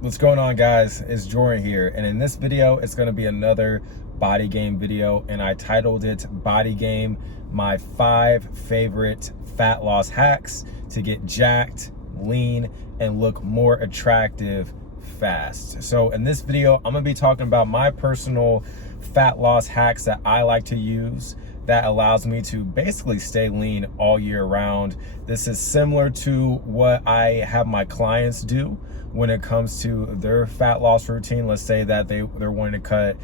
What's going on, guys? It's Jordan here, and in this video it's going to be another body game video, and I titled it Body Game: My 5 Favorite Fat Loss Hacks to Get Jacked, Lean, and Look More Attractive Fast. So in this video I'm going to be talking about my personal fat loss hacks that I like to use that allows me to basically stay lean all year round. This is similar to what I have my clients do when it comes to their fat loss routine. Let's say that they're wanting to cut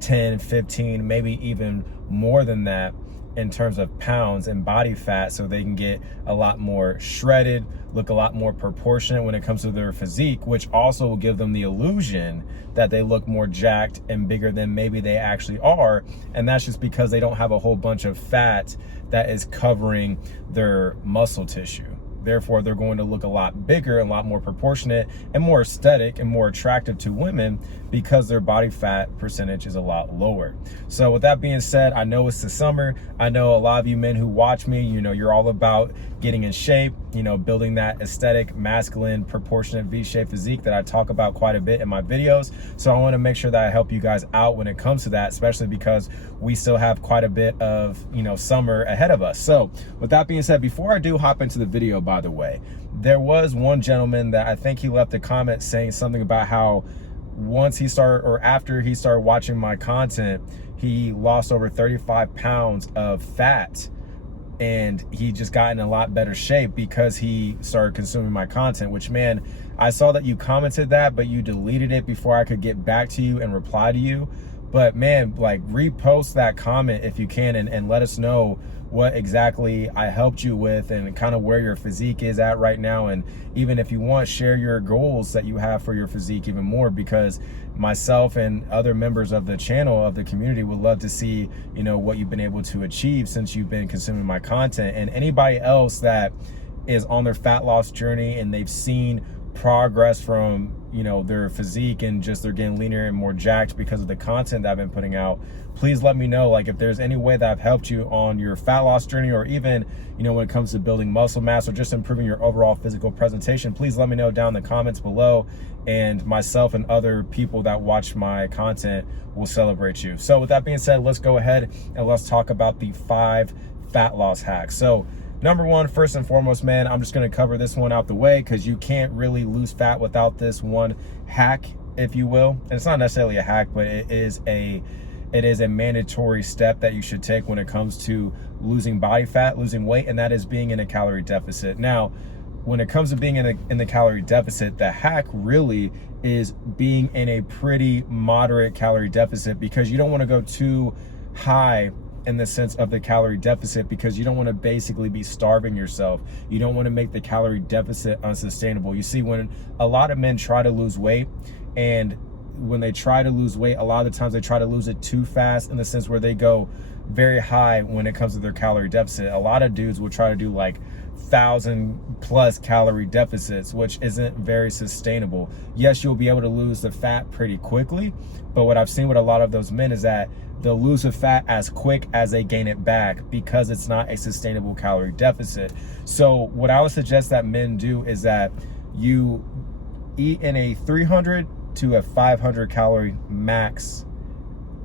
10, 15, maybe even more than that in terms of pounds and body fat, so they can get a lot more shredded, look a lot more proportionate when it comes to their physique, which also will give them the illusion that they look more jacked and bigger than maybe they actually are. And that's just because they don't have a whole bunch of fat that is covering their muscle tissue. Therefore, they're going to look a lot bigger, a lot more proportionate, and more aesthetic and more attractive to women because their body fat percentage is a lot lower. So with that being said, I know it's the summer. I know a lot of you men who watch me, you're all about getting in shape, building that aesthetic, masculine, proportionate V-shaped physique that I talk about quite a bit in my videos. So I want to make sure that I help you guys out when it comes to that, especially because we still have quite a bit of, summer ahead of us. So with that being said, before I do hop into the video, by the way, there was one gentleman that I think he left a comment saying something about how after he started watching my content, he lost over 35 pounds of fat, and he just got in a lot better shape because he started consuming my content. Which, man, I saw that you commented that, but you deleted it before I could get back to you and reply to you. But man, like, repost that comment if you can, and let us know what exactly I helped you with and kind of where your physique is at right now. And even if you want, share your goals that you have for your physique even more, because myself and other members of the channel, of the community, would love to see, what you've been able to achieve since you've been consuming my content. And anybody else that is on their fat loss journey and they've seen progress from their physique and just they're getting leaner and more jacked because of the content that I've been putting out, please let me know. Like, if there's any way that I've helped you on your fat loss journey, or even when it comes to building muscle mass or just improving your overall physical presentation, please let me know down in the comments below, and myself and other people that watch my content will celebrate you. So with that being said, let's go ahead and let's talk about the 5 fat loss hacks. So number 1, first and foremost, man, I'm just going to cover this one out the way because you can't really lose fat without this one hack, if you will. And it's not necessarily a hack, but it is a mandatory step that you should take when it comes to losing body fat, losing weight, and that is being in a calorie deficit. Now, when it comes to being in the calorie deficit, the hack really is being in a pretty moderate calorie deficit, because you don't want to go too high in the sense of the calorie deficit, because you don't want to basically be starving yourself. You don't want to make the calorie deficit unsustainable. You see, when a lot of men try to lose weight, and when they try to lose weight, a lot of the times they try to lose it too fast, in the sense where they go very high when it comes to their calorie deficit. A lot of dudes will try to do like 1,000+ calorie deficits, which isn't very sustainable. Yes, you'll be able to lose the fat pretty quickly, but what I've seen with a lot of those men is that they'll lose the fat as quick as they gain it back, because it's not a sustainable calorie deficit. So what I would suggest that men do is that you eat in a 300 to a 500 calorie max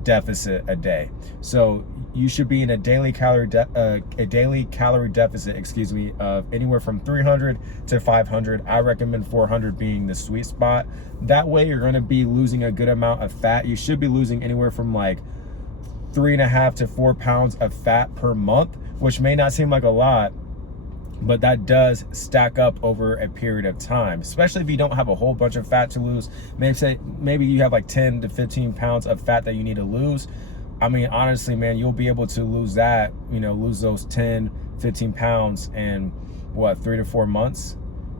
deficit a day. So you should be in a daily calorie deficit, of anywhere from 300 to 500. I recommend 400 being the sweet spot. That way you're going to be losing a good amount of fat. You should be losing anywhere from like 3.5 to 4 pounds of fat per month, which may not seem like a lot, but that does stack up over a period of time, especially if you don't have a whole bunch of fat to lose. Maybe you have like 10 to 15 pounds of fat that you need to lose. I mean, honestly, man, you'll be able to lose that, lose those 10, 15 pounds in what, 3 to 4 months?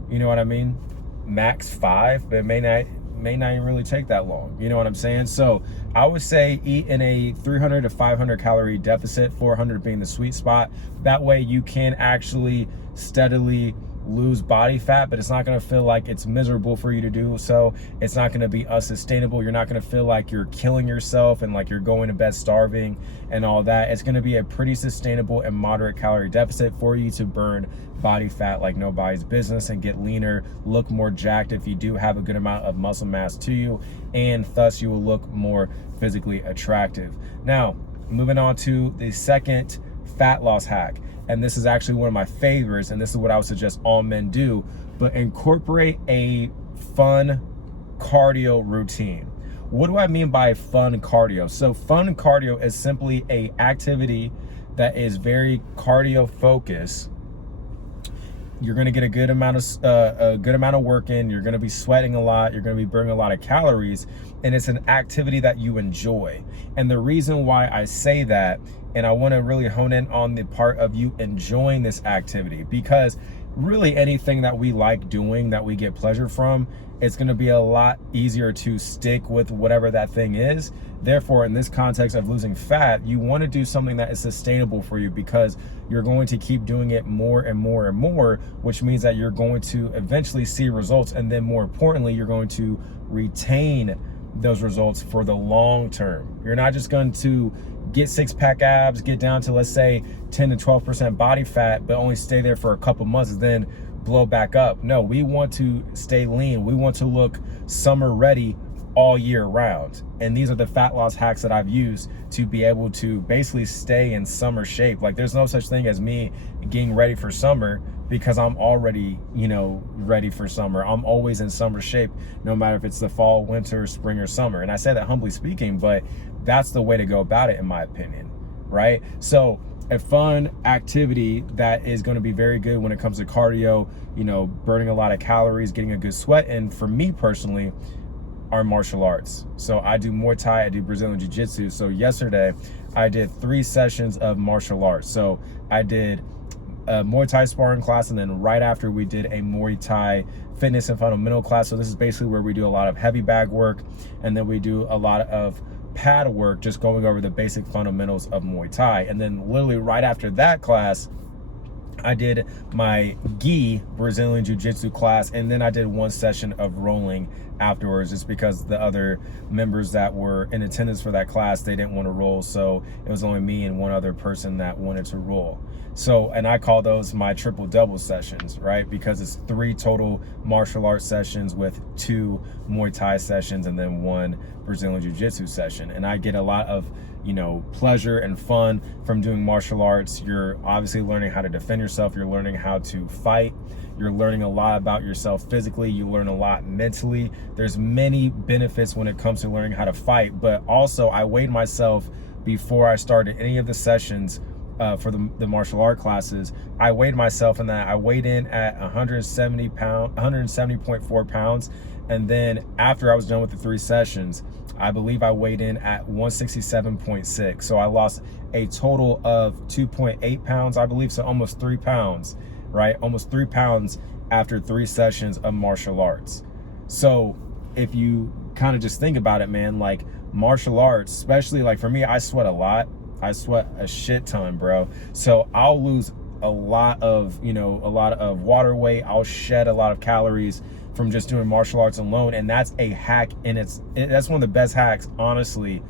You know what I mean? Max 5, but it may not even really take that long. You know what I'm saying? So I would say eat in a 300 to 500 calorie deficit, 400 being the sweet spot. That way you can actually steadily lose body fat, but it's not going to feel like it's miserable for you to do so. It's not going to be unsustainable. You're not going to feel like you're killing yourself and like you're going to bed starving and all that. It's going to be a pretty sustainable and moderate calorie deficit for you to burn body fat like nobody's business and get leaner, look more jacked if you do have a good amount of muscle mass to you, and thus you will look more physically attractive. Now, moving on to the second fat loss hack. And this is actually one of my favorites, and this is what I would suggest all men do, but incorporate a fun cardio routine. What do I mean by fun cardio? So fun cardio is simply a activity that is very cardio focused. You're going to get a good amount of work in. You're going to be sweating a lot. You're going to be burning a lot of calories, and it's an activity that you enjoy. And the reason why I say that, and I want to really hone in on the part of you enjoying this activity, because really anything that we like doing, that we get pleasure from, it's going to be a lot easier to stick with whatever that thing is. Therefore, in this context of losing fat, you want to do something that is sustainable for you, because you're going to keep doing it more and more and more, which means that you're going to eventually see results. And then more importantly, you're going to retain those results for the long term. You're not just going to get six-pack abs, get down to, let's say, 10 to 12% body fat, but only stay there for a couple months and then blow back up. No, we want to stay lean. We want to look summer ready all year round. And these are the fat loss hacks that I've used to be able to basically stay in summer shape. Like, there's no such thing as me getting ready for summer, because I'm already, ready for summer. I'm always in summer shape, no matter if it's the fall, winter, spring, or summer. And I say that humbly speaking, but that's the way to go about it, in my opinion, right? So a fun activity that is going to be very good when it comes to cardio, burning a lot of calories, getting a good sweat in, for me personally, are martial arts. So I do Muay Thai, I do Brazilian Jiu-Jitsu. So yesterday I did 3 sessions of martial arts. So I did a Muay Thai sparring class, and then right after we did a Muay Thai fitness and fundamental class. So this is basically where we do a lot of heavy bag work, and then we do a lot of pad work, just going over the basic fundamentals of Muay Thai. And then literally right after that class, I did my gi Brazilian Jiu-Jitsu class, and then I did 1 session of rolling afterwards, just because the other members that were in attendance for that class, they didn't want to roll. So it was only me and 1 other person that wanted to roll. So, and I call those my triple double sessions, right? Because it's 3 total martial arts sessions with 2 Muay Thai sessions and then 1 Brazilian Jiu-Jitsu session. And I get a lot of, pleasure and fun from doing martial arts. You're obviously learning how to defend yourself. You're learning how to fight. You're learning a lot about yourself physically. You learn a lot mentally. There's many benefits when it comes to learning how to fight. But also, I weighed myself before I started any of the sessions for the martial art classes. I weighed myself, and that I weighed in at 170.4 pounds. And then after I was done with the 3 sessions, I believe I weighed in at 167.6. So I lost a total of 2.8 pounds, I believe. So almost 3 pounds, right? Almost 3 pounds after 3 sessions of martial arts. So if you kind of just think about it, man, like martial arts, especially like for me, I sweat a lot. I sweat a shit ton, bro. So I'll lose a lot of water weight. I'll shed a lot of calories from just doing martial arts alone. And that's a hack, and that's one of the best hacks, honestly,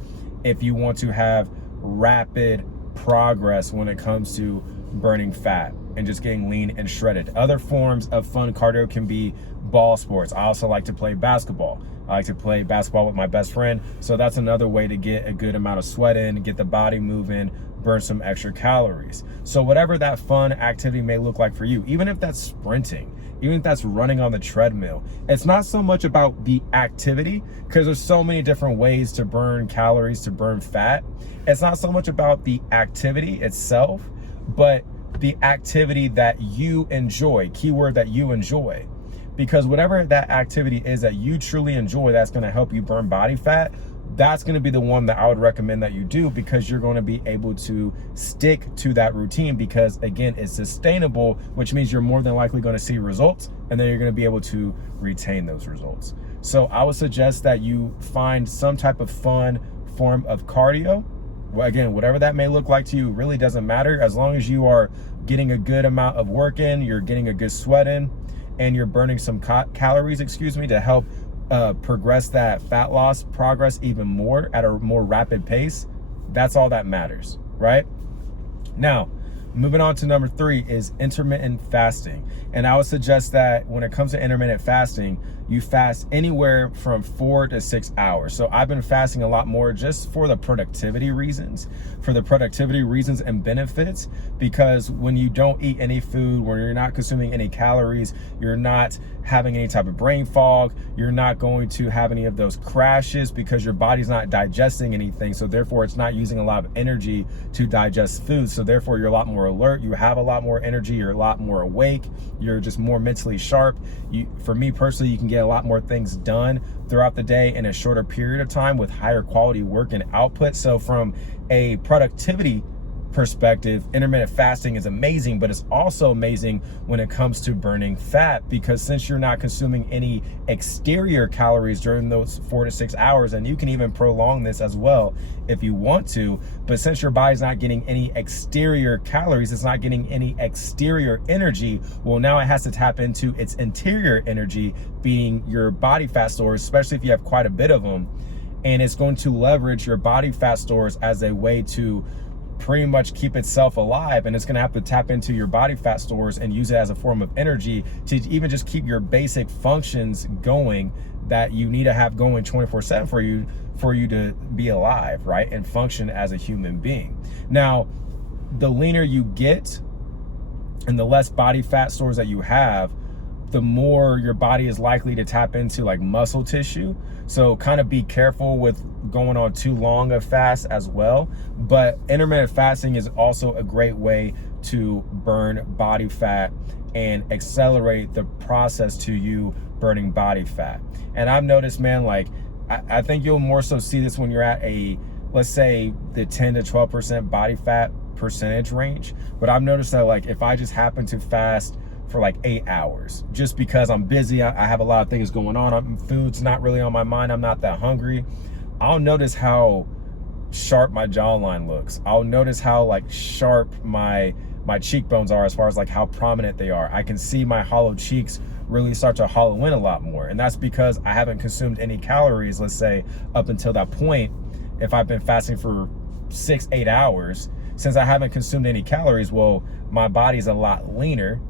if you want to have rapid progress when it comes to burning fat and just getting lean and shredded. Other forms of fun cardio can be ball sports. I also like to play basketball. I like to play basketball with my best friend. So that's another way to get a good amount of sweat in, get the body moving, burn some extra calories. So whatever that fun activity may look like for you, even if that's sprinting, even if that's running on the treadmill, it's not so much about the activity, because there's so many different ways to burn calories, to burn fat. It's not so much about the activity itself, but the activity that you enjoy, keyword that you enjoy. Because whatever that activity is that you truly enjoy, that's going to help you burn body fat, that's going to be the one that I would recommend that you do, because you're going to be able to stick to that routine, because again, it's sustainable, which means you're more than likely going to see results, and then you're going to be able to retain those results. So I would suggest that you find some type of fun form of cardio. Well, again, whatever that may look like to you, really doesn't matter, as long as you are getting a good amount of work in, you're getting a good sweat in, and you're burning some calories, to help progress that fat loss progress even more at a more rapid pace. That's all that matters, right? Now, moving on to number 3 is intermittent fasting. And I would suggest that when it comes to intermittent fasting, you fast anywhere from 4 to 6 hours. So I've been fasting a lot more just for the productivity reasons, and benefits, because when you don't eat any food, when you're not consuming any calories, you're not having any type of brain fog, you're not going to have any of those crashes because your body's not digesting anything. So therefore it's not using a lot of energy to digest food. So therefore you're a lot more alert, you have a lot more energy, you're a lot more awake, you're just more mentally sharp. For me personally, you can get a lot more things done throughout the day in a shorter period of time with higher quality work and output. So from a productivity perspective, intermittent fasting is amazing, but it's also amazing when it comes to burning fat, because since you're not consuming any exterior calories during those 4 to 6 hours, and you can even prolong this as well if you want to, but since your body's not getting any exterior calories, it's not getting any exterior energy, well, now it has to tap into its interior energy, being your body fat stores, especially if you have quite a bit of them, and it's going to leverage your body fat stores as a way to pretty much keep itself alive, and it's going to have to tap into your body fat stores and use it as a form of energy to even just keep your basic functions going that you need to have going 24/7 for you to be alive, right, and function as a human being. Now, the leaner you get and the less body fat stores that you have, the more your body is likely to tap into like muscle tissue. So kind of be careful with going on too long of fast as well. But intermittent fasting is also a great way to burn body fat and accelerate the process to you burning body fat. And I've noticed, man, like I think you'll more so see this when you're at a, let's say, the 10 to 12% body fat percentage range. But I've noticed that like if I just happen to fast for like 8 hours, just because I'm busy, I have a lot of things going on, food's not really on my mind, I'm not that hungry, I'll notice how sharp my jawline looks. I'll notice how like sharp my cheekbones are, as far as like how prominent they are. I can see my hollow cheeks really start to hollow in a lot more, and that's because I haven't consumed any calories, let's say, up until that point. If I've been fasting for 6-8 hours, since I haven't consumed any calories, well, my body's a lot leaner.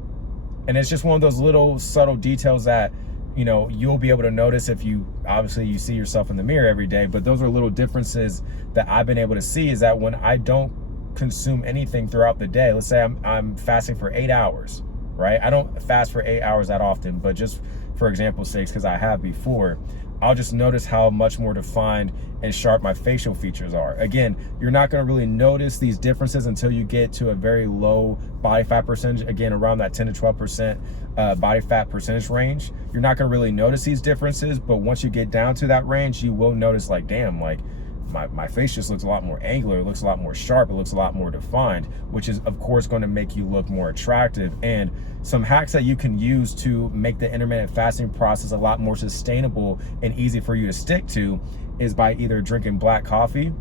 And it's just one of those little subtle details that, you know, you'll be able to notice if you, obviously you see yourself in the mirror every day, but those are little differences that I've been able to see, is that when I don't consume anything throughout the day, let's say I'm fasting for 8 hours, right? I don't fast for 8 hours that often, but just for example's sake, because I have before, I'll just notice how much more defined and sharp my facial features are. Again, you're not going to really notice these differences until you get to a very low body fat percentage, again, around that 10 to 12% body fat percentage range. You're not going to really notice these differences, but once you get down to that range, you will notice like, damn, like my face just looks a lot more angular, it looks a lot more sharp, it looks a lot more defined, which is of course going to make you look more attractive. And some hacks that you can use to make the intermittent fasting process a lot more sustainable and easy for you to stick to is by either drinking black coffee,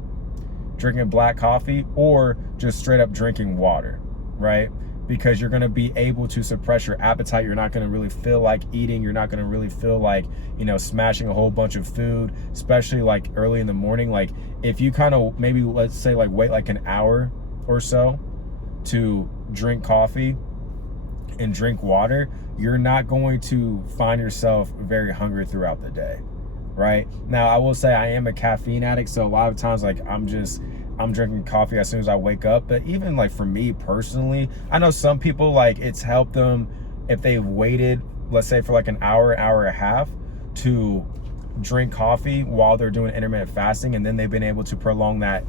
or just straight up drinking water, right? Because you're going to be able to suppress your appetite. You're not going to really feel like eating. You're not going to really feel like, you know, smashing a whole bunch of food, especially like early in the morning. Like if you kind of maybe, let's say, like wait like an hour or so to drink coffee and drink water, you're not going to find yourself very hungry throughout the day, right? Now, I will say I am a caffeine addict, so a lot of times like I'm drinking coffee as soon as I wake up. But even like for me personally, I know some people, like it's helped them if they've waited, let's say for like an hour and a half to drink coffee while they're doing intermittent fasting, and then they've been able to prolong that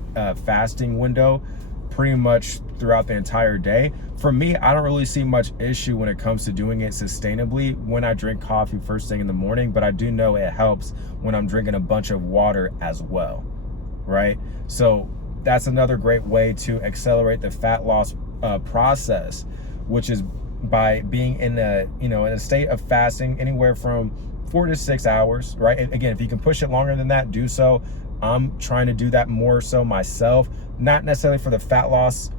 fasting window pretty much throughout the entire day. For me, I don't really see much issue when it comes to doing it sustainably when I drink coffee first thing in the morning, but I do know it helps when I'm drinking a bunch of water as well, right? So that's another great way to accelerate the fat loss process, which is by being in a state of fasting anywhere from 4 to 6 hours, right? And again, if you can push it longer than that, do so. I'm trying to do that more so myself, not necessarily for the fat loss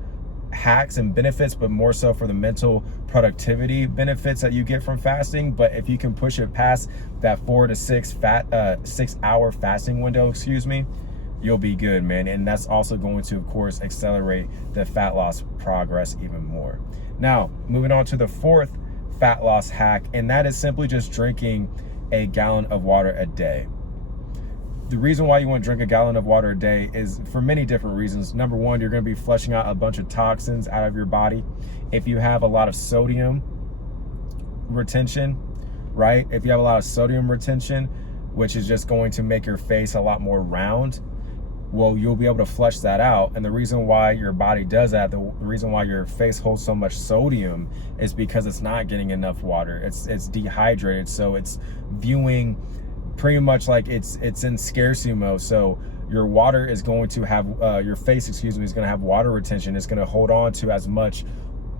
hacks and benefits, but more so for the mental productivity benefits that you get from fasting. But if you can push it past that 4 to 6 hour fasting window, you'll be good, man. And that's also going to, of course, accelerate the fat loss progress even more. Now, moving on to the fourth fat loss hack, and that is simply just drinking a gallon of water a day. The reason why you want to drink a gallon of water a day is for many different reasons. Number one, you're going to be flushing out a bunch of toxins out of your body. If you have a lot of sodium retention, right? If you have a lot of sodium retention, which is just going to make your face a lot more round, well, you'll be able to flush that out. And the reason why your body does that, the reason why your face holds so much sodium is because it's not getting enough water. It's dehydrated, so it's viewing pretty much like it's in scarcity mode. So your water is going to have your face is going to have water retention. It's going to hold on to as much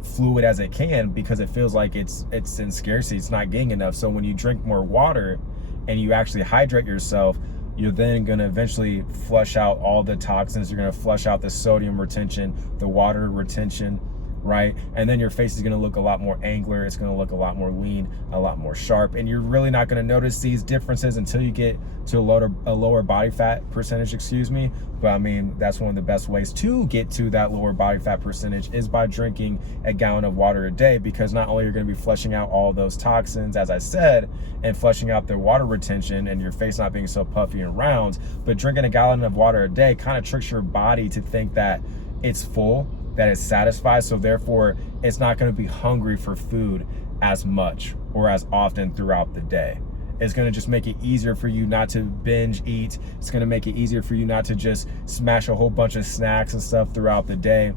fluid as it can because it feels like it's in scarcity. It's not getting enough. So when you drink more water and you actually hydrate yourself, you're then going to eventually flush out all the toxins. You're going to flush out the sodium retention, the water retention, right? And then your face is going to look a lot more angular. It's going to look a lot more lean, a lot more sharp. And you're really not going to notice these differences until you get to a lower body fat percentage, But I mean, that's one of the best ways to get to that lower body fat percentage is by drinking a gallon of water a day, because not only are you going to be flushing out all those toxins, as I said, and flushing out the water retention and your face not being so puffy and round, but drinking a gallon of water a day kind of tricks your body to think that it's full, that it's satisfied, so therefore it's not going to be hungry for food as much or as often throughout the day. It's going to just make it easier for you not to binge eat. It's going to make it easier for you not to just smash a whole bunch of snacks and stuff throughout the day,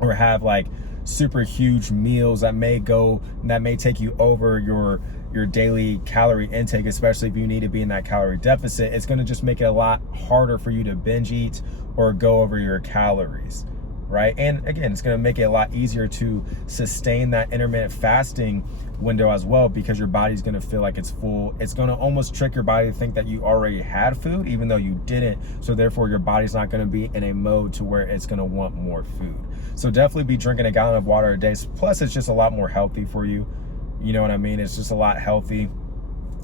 or have like super huge meals that may take you over your daily calorie intake, especially if you need to be in that calorie deficit. It's going to just make it a lot harder for you to binge eat or go over your calories, right? And again, it's going to make it a lot easier to sustain that intermittent fasting window as well, because your body's going to feel like it's full. It's going to almost trick your body to think that you already had food, even though you didn't. So therefore your body's not going to be in a mode to where it's going to want more food. So definitely be drinking a gallon of water a day. Plus, it's just a lot more healthy for you. You know what I mean? It's just a lot healthy.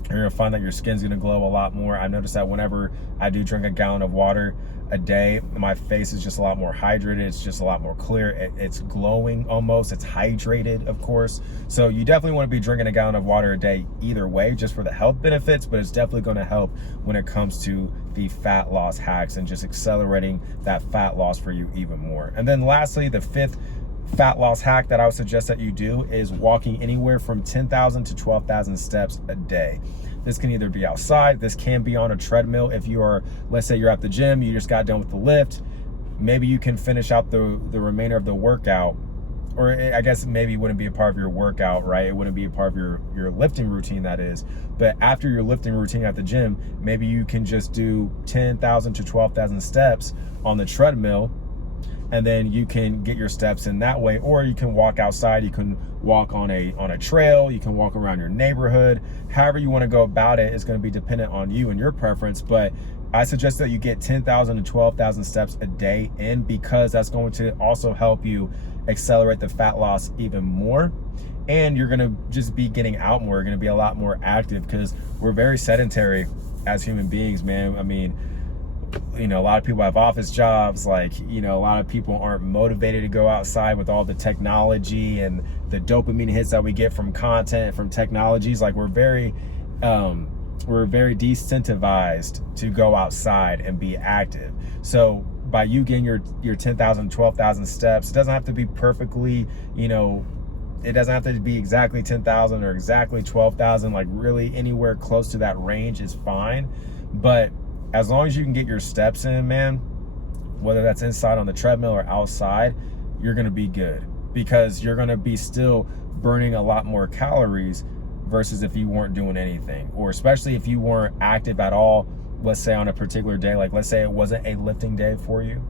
You're going to find that your skin's going to glow a lot more. I noticed that whenever I do drink a gallon of water a day, my face is just a lot more hydrated. It's just a lot more clear. It's glowing almost. It's hydrated, of course. So you definitely want to be drinking a gallon of water a day either way, just for the health benefits, but it's definitely going to help when it comes to the fat loss hacks and just accelerating that fat loss for you even more. And then lastly, the fifth fat loss hack that I would suggest that you do is walking anywhere from 10,000 to 12,000 steps a day. This can either be outside, this can be on a treadmill. If you are, let's say you're at the gym, you just got done with the lift, maybe you can finish out the remainder of the workout, or I guess maybe it wouldn't be a part of your workout, right? It wouldn't be a part of your lifting routine, that is. But after your lifting routine at the gym, maybe you can just do 10,000 to 12,000 steps on the treadmill, and then you can get your steps in that way. Or you can walk outside, you can walk on a trail, you can walk around your neighborhood. However you want to go about it is going to be dependent on you and your preference, but I suggest that you get 10,000 to 12,000 steps a day in, because that's going to also help you accelerate the fat loss even more. And you're going to just be getting out more. You're going to be a lot more active, because we're very sedentary as human beings, man. I mean, you know, a lot of people have office jobs. Like, you know, a lot of people aren't motivated to go outside with all the technology and the dopamine hits that we get from content, from technologies. Like, we're very decentivized to go outside and be active. So by you getting your 10,000, 12,000 steps, it doesn't have to be perfectly, you know, it doesn't have to be exactly 10,000 or exactly 12,000. Like, really anywhere close to that range is fine. But as long as you can get your steps in, man, whether that's inside on the treadmill or outside, you're going to be good, because you're going to be still burning a lot more calories versus if you weren't doing anything, or especially if you weren't active at all, let's say on a particular day. Like, let's say it wasn't a lifting day for you.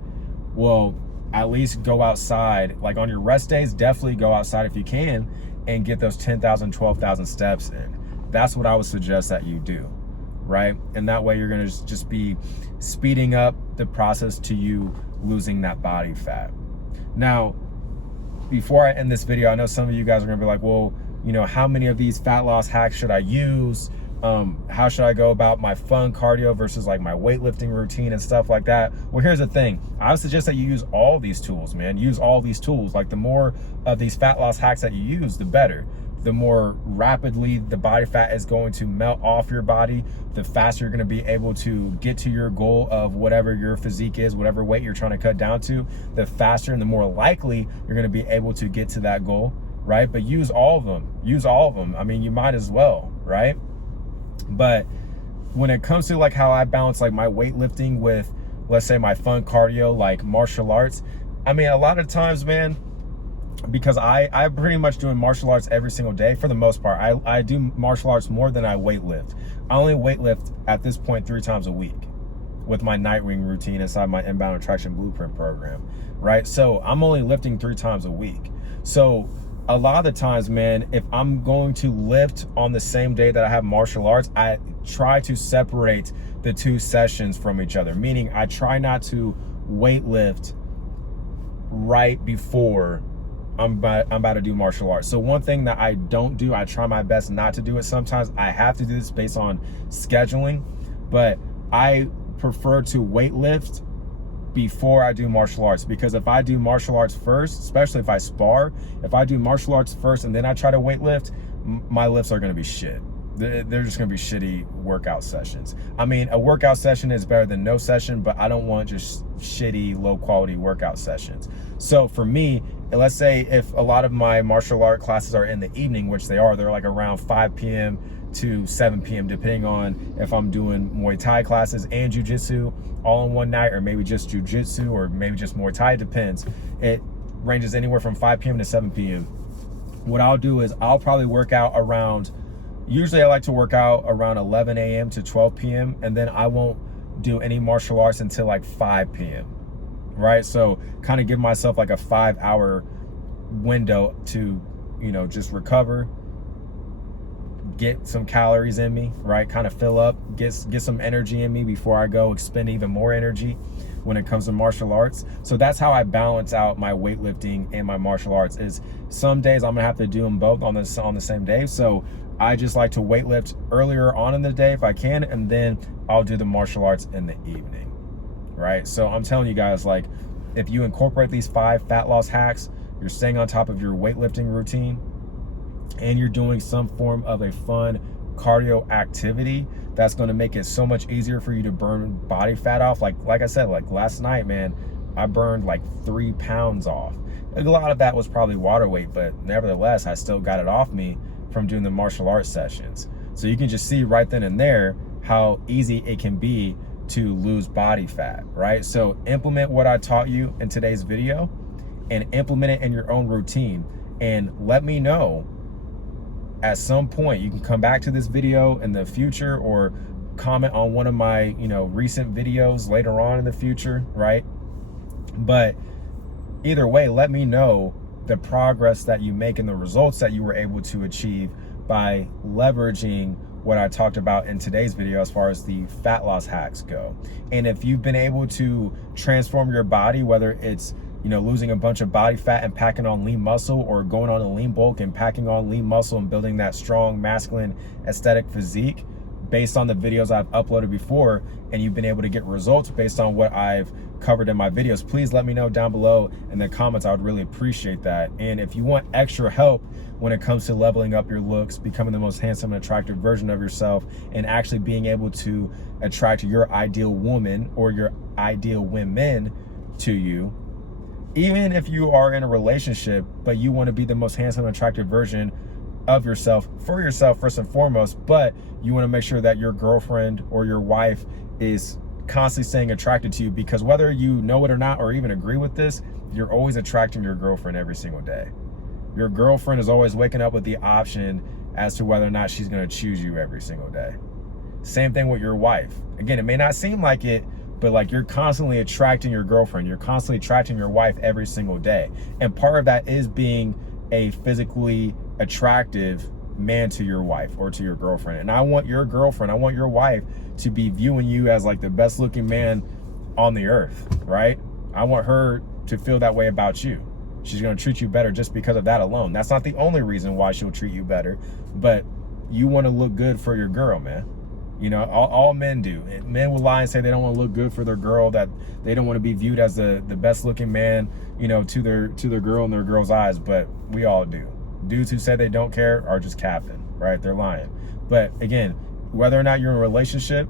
Well, at least go outside. Like, on your rest days, definitely go outside if you can and get those 10,000, 12,000 steps in. That's what I would suggest that you do. Right? And that way you're going to just be speeding up the process to you losing that body fat. Now, before I end this video, I know some of you guys are gonna be like, well, you know, how many of these fat loss hacks should I use? How should I go about my fun cardio versus like my weightlifting routine and stuff like that? Well, here's the thing. I would suggest that you use all these tools, man. Use all these tools. Like the more of these fat loss hacks that you use, the better. The more rapidly the body fat is going to melt off your body, the faster you're going to be able to get to your goal of whatever your physique is, whatever weight you're trying to cut down to, the faster and the more likely you're going to be able to get to that goal, right? But use all of them. Use all of them. I mean, you might as well, right? But when it comes to like how I balance like my weightlifting with, let's say, my fun cardio, like martial arts, I mean, a lot of times, man, because I'm pretty much doing martial arts every single day for the most part. I do martial arts more than I weightlift. I only weightlift at this point 3 times a week with my night ring routine inside my Inbound Attraction Blueprint program, right? So I'm only lifting 3 times a week. So a lot of the times, man, if I'm going to lift on the same day that I have martial arts, I try to separate the 2 sessions from each other, meaning I try not to weightlift right before I'm about to do martial arts. So one thing that I don't do, I try my best not to do it. Sometimes I have to do this based on scheduling, but I prefer to weightlift before I do martial arts, because if I do martial arts first, especially if I spar, if I do martial arts first and then I try to weightlift, my lifts are going to be shit. They're just going to be shitty workout sessions. I mean, a workout session is better than no session, but I don't want just shitty, low quality workout sessions. So for me, let's say if a lot of my martial art classes are in the evening, which they're like around 5 p.m. to 7 p.m. depending on if I'm doing Muay Thai classes and Jiu-Jitsu all in one night, or maybe just Jiu-Jitsu, or maybe just Muay Thai, depends. It ranges anywhere from 5 p.m. to 7 p.m. What I'll do is I'll probably work out around, usually I like to work out around 11 a.m. to 12 p.m. and then I won't do any martial arts until like 5 p.m. right? So kind of give myself like a 5-hour window to, you know, just recover, get some calories in me, right? Kind of fill up, get some energy in me before I go expend even more energy when it comes to martial arts. So that's how I balance out my weightlifting and my martial arts. Is some days I'm gonna have to do them both on the same day. So I just like to weightlift earlier on in the day if I can, and then I'll do the martial arts in the evening, right? So I'm telling you guys, like, if you incorporate these 5 fat loss hacks, you're staying on top of your weightlifting routine, and you're doing some form of a fun cardio activity, that's going to make it so much easier for you to burn body fat off. Like I said, like last night, man, I burned like 3 pounds off. A lot of that was probably water weight, but nevertheless, I still got it off me from doing the martial arts sessions. So you can just see right then and there how easy it can be to lose body fat, right? So implement what I taught you in today's video and implement it in your own routine, and let me know at some point. You can come back to this video in the future or comment on one of my, you know, recent videos later on in the future, right? But either way, let me know the progress that you make and the results that you were able to achieve by leveraging what I talked about in today's video as far as the fat loss hacks go. And if you've been able to transform your body, whether it's, you know, losing a bunch of body fat and packing on lean muscle, or going on a lean bulk and packing on lean muscle and building that strong, masculine, aesthetic physique based on the videos I've uploaded before, and you've been able to get results based on what I've covered in my videos, please let me know down below in the comments. I would really appreciate that. And if you want extra help when it comes to leveling up your looks, becoming the most handsome and attractive version of yourself, and actually being able to attract your ideal woman or your ideal women to you, even if you are in a relationship, but you want to be the most handsome and attractive version of yourself for yourself first and foremost, but you want to make sure that your girlfriend or your wife is constantly staying attracted to you, because whether you know it or not, or even agree with this, you're always attracting your girlfriend every single day. Your girlfriend is always waking up with the option as to whether or not she's going to choose you every single day. Same thing with your wife. Again, it may not seem like it, but like, you're constantly attracting your girlfriend, you're constantly attracting your wife every single day. And part of that is being a physically attractive man to your wife or to your girlfriend. And I want your girlfriend, I want your wife to be viewing you as like the best looking man on the earth, right? I want her to feel that way about you. She's going to treat you better just because of that alone. That's not the only reason why she'll treat you better, but you want to look good for your girl, man. You know, all men do. Men will lie and say they don't want to look good for their girl, that they don't want to be viewed as the best looking man, you know, to their girl in their girl's eyes, but we all do. Dudes who say they don't care are just capping, right? They're lying. But again, whether or not you're in a relationship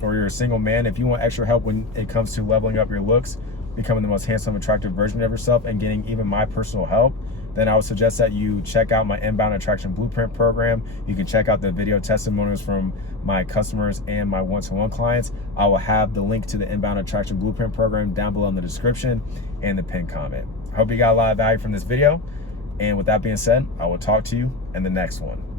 or you're a single man, if you want extra help when it comes to leveling up your looks, becoming the most handsome, attractive version of yourself, and getting even my personal help, then I would suggest that you check out my Inbound Attraction Blueprint program. You can check out the video testimonials from my customers and my one-to-one clients. I will have the link to the Inbound Attraction Blueprint program down below in the description and the pinned comment. I hope you got a lot of value from this video. And with that being said, I will talk to you in the next one.